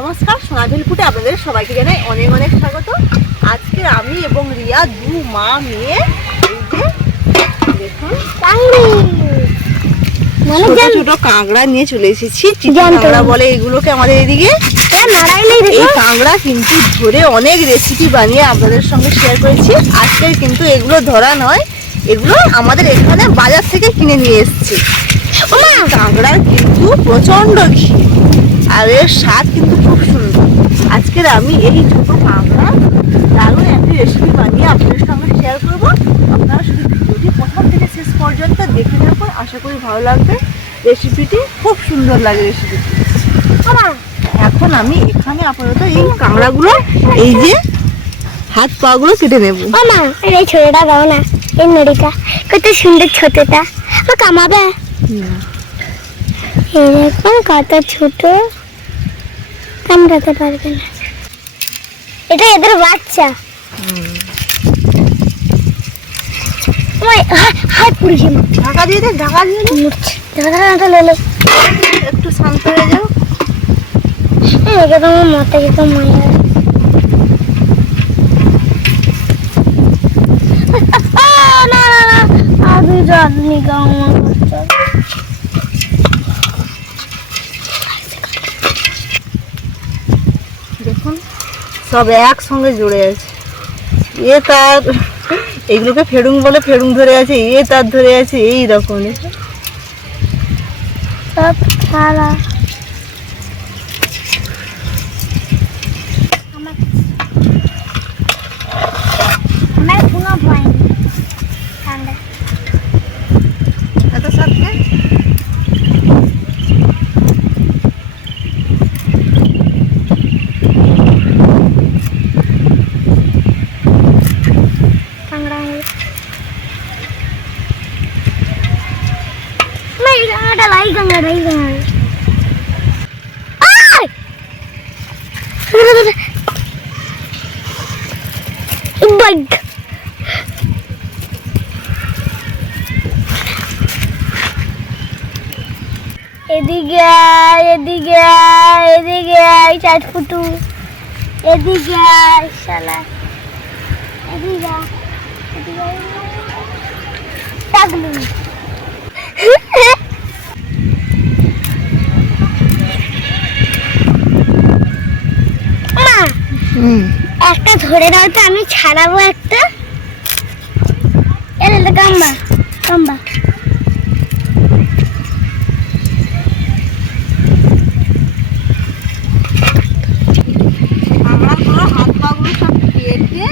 নমস্কার সোনাঝুল ফুটে আপনাদের সবাইকে জানাই অনেক অনেক স্বাগত। আজকে আমি এবং রিয়া দু মা মেয়ে এই যে দেখুন। ছোট ছোট কাঁকড়া নিয়ে চলে এসেছি। কাঁকড়া বলে এগুলোকে আমাদের এদিকে। নারায়ণী এই কাঁকড়া কিন্তু ধরে অনেক রেসিপি বানিয়ে আপনাদের সঙ্গে শেয়ার করেছি। আজকে কিন্তু এগুলো ধরা নয় এগুলো আমাদের এখানে বাজার থেকে কিনে নিয়ে এসেছি। কাঁকড়ার কিন্তু প্রচণ্ড ঘি। আর এর স্বাদ কিন্তু খুব সুন্দর। আজকের আমি এই ছোট কাঁকড়া দারুণ একটি রেসিপি বানিয়ে আপনাদের সঙ্গে শেয়ার করব। আপনারা শুধু ভিডিওটি প্রথম থেকে শেষ পর্যন্ত দেখে নেওয়ার পর আশা করি ভালো লাগবে। রেসিপিটি খুব সুন্দর লাগে রেসিপিটি এখন আমি এখানে আপাতত এই কাঁকড়াগুলো এই যে হাত পাগুলো কেটে নেব। মা এই ছোটটা দাও না এই নড়িটা কত সুন্দর ছোটটা। কামাবে। দেখুন কত ছোট। কামড়াতে পারবে না। এটা এদের বাচ্চা। হাত পুড়েছে ঢাকা দিয়ে দে ঢাকা দিয়ে দে। মুড়ছে। একটু শান্ত হয়ে যাও। একে মায়া না না গাও আমার বাচ্চা দেখুন সব একসঙ্গে জুড়ে আছে। এ তার, এগুলোকে ফেরুং বলে ফেরুং ধরে আছে, এ তার ধরে আছে, এই রকমের সব খেলা এদিকে আয়, চাট ফুটু। এদিকে আয়, শালা। এদিকে এদিকে টাকলু একটা ধরে দাও তো আমি ছাড়াবো একটা এলে তো কাম্বা কাম্বা কাঁকড়াগুলো হাত পাগুলো সব কেটে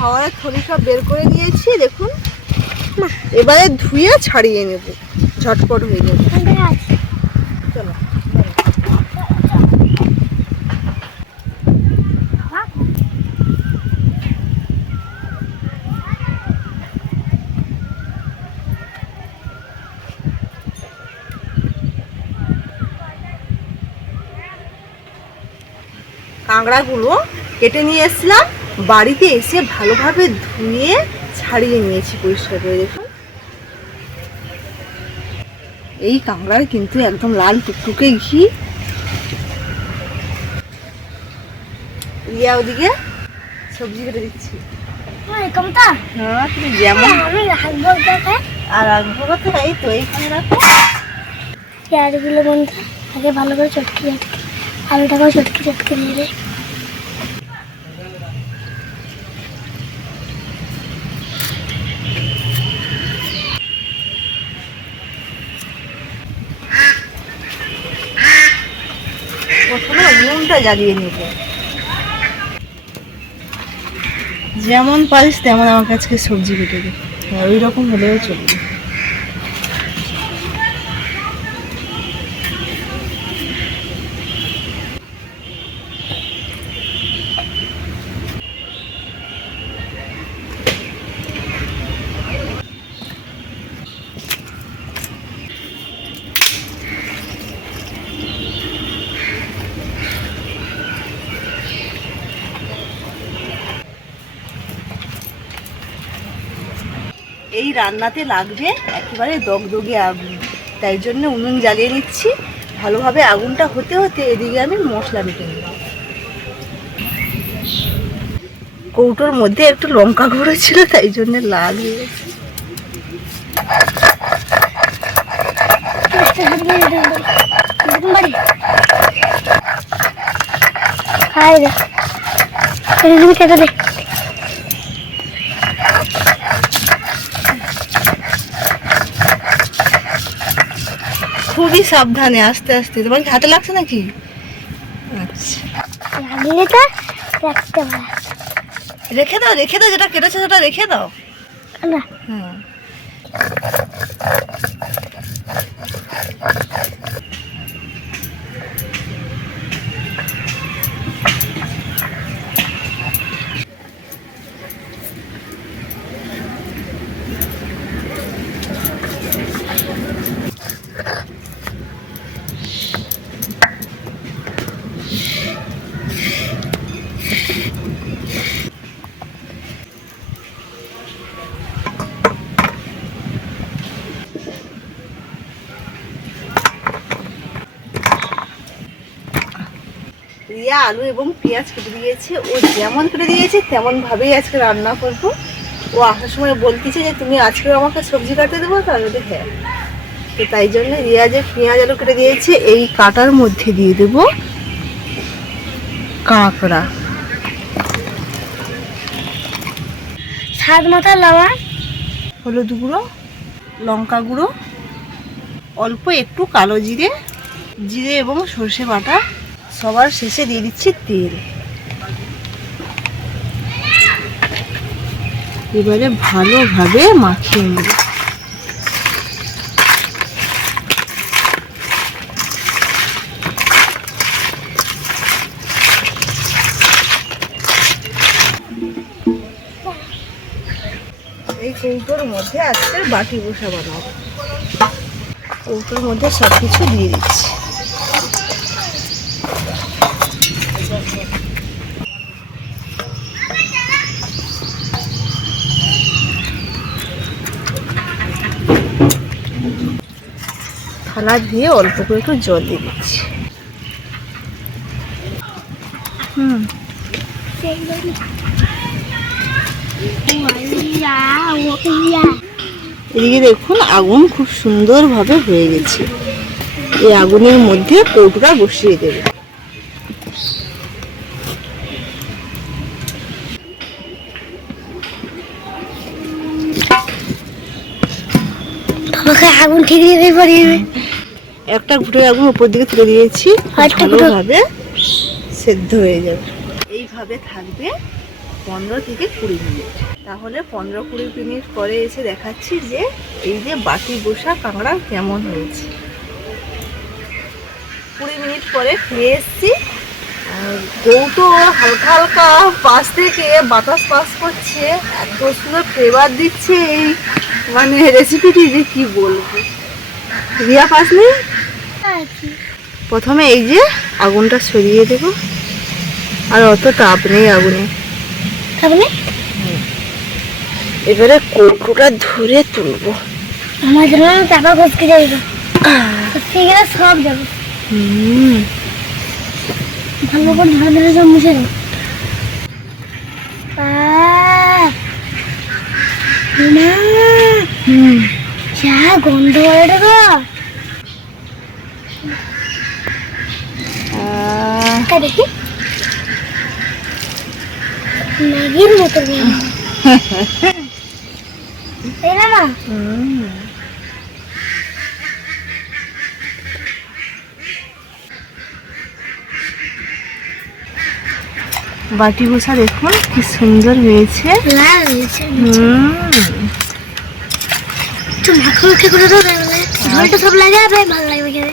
খাওয়ারের থলি সব বের করে নিয়েছি, দেখুন। এবারে ধুয়ে ছাড়িয়ে নেব। ঝটপট হয়ে যাবে। চলো। কাঁকড়াগুলো কেটে নিয়ে এসেছিলাম বাড়িতে এসে ভালোভাবে ধুয়ে ছাড়িয়ে নিয়েছি পরিষ্কার করে দেখুন। এই কাঁকড়ার কিন্তু একদম লাল টুকটুকে ঘি। ইয়া ওদিকে সবজি কেটে দিচ্ছি। হ্যাঁ আর রাখব কথা এই তো এইখানে রাখো। পেঁয়াজগুলো বন্ধু আগে ভালো করে চটকে চটকে আলুটাকেও চটকে চটকে দিয়ে দে প্রথমে উনুনটা জ্বালিয়ে নেব। যেমন পারিস তেমন আমার কাছে সবজি কেটে দে। হ্যাঁ ওই রকম হলেও চলবে। এই রান্নাতে লাগবে একেবারে দগদগে আগুন। তাই জন্য উনুন জ্বালিয়ে নিচ্ছি। ভালোভাবে আগুনটা হতে হতে এদিকে আমি মশলা বেটে নেব। কৌটোর মধ্যে একটু লঙ্কা গুঁড়ো ছিল, তাই জন্য লাল হয়ে গেছে। হাই রে। কেটে দে খুবই সাবধানে আস্তে আস্তে। তোমার হাতে লাগছে নাকি? আচ্ছা। রেখে দাও রেখে দাও যেটা কেটেছে সেটা রেখে দাও। হ্যাঁ রিয়া আলু এবং পেঁয়াজ কেটে দিয়েছে। ও যেমন কেটে দিয়েছে তেমন ভাবেই আজকে রান্না করব। ও আসার সময় বলতেছে যে তুমি আজকে আমাকে সবজি কাটতে দেবো? তার মধ্যে হ্যাঁ। তো তাই জন্য রিয়া যে পেঁয়াজ আলু কেটে দিয়েছে। এই কাটার মধ্যে দিয়ে দেব কাঁকড়া। স্বাদ মতো লবণ। হলুদ গুঁড়ো লঙ্কা গুঁড়ো অল্প একটু কালো জিরে জিরে এবং সর্ষে বাটা। সবার শেষে দিয়ে দিচ্ছি তেল। এবারে ভালোভাবে মাখিয়ে নেব। এই কৌটোর মধ্যে আজকের বাটি বসা বানাবো। কৌটোর মধ্যে সব কিছু দিয়ে দিচ্ছি। থালা দিয়ে অল্প করে একটু জল দিয়ে দিচ্ছি। হুম। এদিকে দেখুন আগুন খুব সুন্দরভাবে হয়ে গেছে। এই আগুনের মধ্যে কৌটোটা বসিয়ে দেবে। আগুন ঠিক দিয়ে পড়িয়ে একটা ঘুটে আগুন উপর দিকে তুলে দিয়েছি ভালোভাবে সেদ্ধ হয়ে যাবে। এইভাবে থাকবে পনেরো থেকে কুড়ি মিনিট। তাহলে পনেরো কুড়ি মিনিট পরে এসে দেখাচ্ছি যে এই যে বাটি বসা কাঁকড়া কেমন হয়েছে। কুড়ি মিনিট পরে ফিরে এসছি। কৌটো হালকা হালকা পাশ থেকে বাতাস পাস করছে। এত সুন্দর ফ্লেভার দিচ্ছে এই মানে রেসিপিটি যে কি বলব। রিয়া পাস নেই প্রথমে এই যে আগুনটা সরিয়ে দেব। আর অত তাপ নেই আগুনে। এবারে কৌটোটা ধরে তুলবো। আমার জন্য গেলে সব যাবে। হুম। ভালো করে ধরে ধরে সব মুছে দেবো। হুম। যা গন্ধ বলে গো। দেখি। ম্যাগির মতো তাই না মা? বাটি বসা দেখুন কি সুন্দর হয়েছে। লাল হয়েছে। হুম। মাখা মাখা করে দাও ঝোলটা সব ভালো লাগবে খেতে।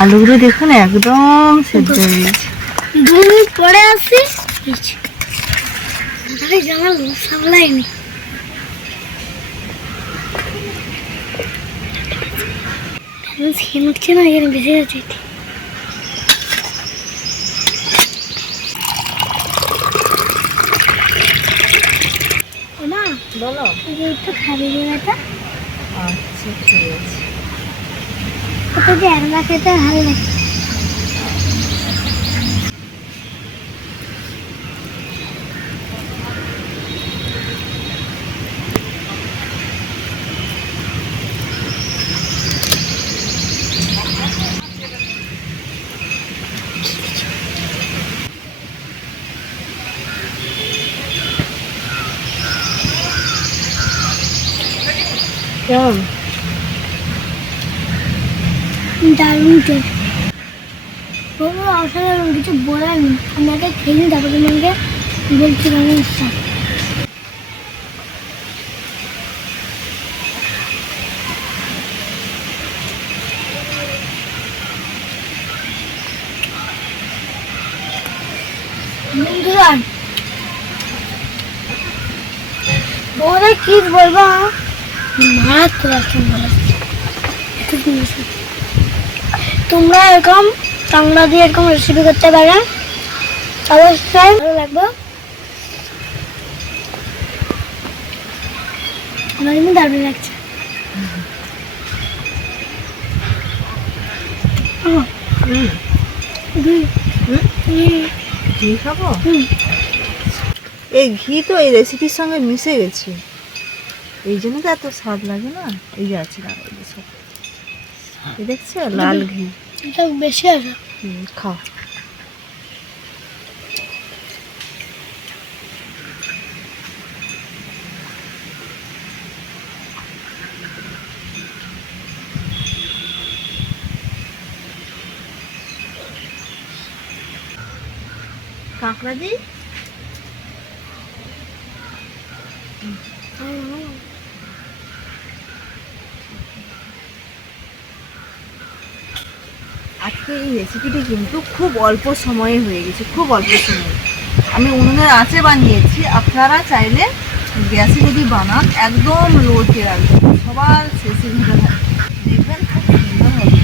আলুগুলো দেখুন একদম সেদ্ধ হয়ে গেছে। দু মিনিট পরে আসি। আরে সামলাইনি। উঠছে না এখানে বেশি গেছে একটু খাবি এটা আচ্ছা ঠিক আছে। তোকে না খেতে ভালো লাগে? দারুণ টেস্ট অসাধারণ কিছু বলার আগে খেয়ে নিই তোমাকে বলছি ইচ্ছা। বন্ধুরা কি বলব? মারাত্মক একটা তোমরা এরকম কাংড়া দিয়ে এরকম রেসিপি করতে পারো। অবশ্যই ভালো লাগবে। আমার কিন্তু দারুণ লাগছে। ঘি খাব। এই ঘি তো এই রেসিপির সঙ্গে মিশে গেছে। এই জন্য তো এত স্বাদ লাগে না? এই যে আছে সব। দেখছ? লাল ঘি। এটা বেশি আছে খাও। কাঁকড়া দি আজকে এই রেসিপিটি কিন্তু খুব অল্প সময়ে হয়ে গেছে খুব অল্প সময়ে আমি উনুনের আঁচে বানিয়েছি আপনারা চাইলে গ্যাসে যদি বানান একদম লোতে রাখবেন সবার শেষে দেখবেন খুব সুন্দর হবে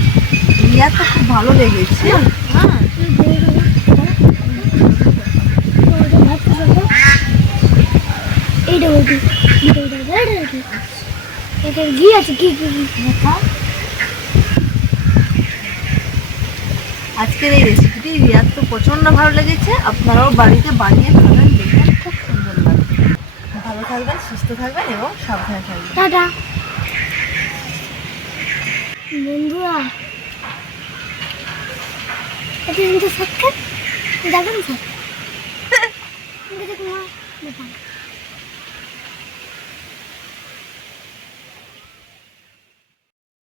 রিয়ার তো খুব ভালো লেগেছে হ্যাঁ এটা ঘি আছে কি কি কি দেখা আজকের এই রেসিপিটি রিয়ার তো প্রচণ্ড ভালো লেগেছে। আপনারাও বাড়িতে বানিয়ে খাবেন দেখবেন খুব সুন্দর লাগবে ভালো থাকবেন সুস্থ থাকবেন এবং সাবধানে থাকবেন। টাটা। বন্ধুরা এটা কিন্তু দেখেন স্যার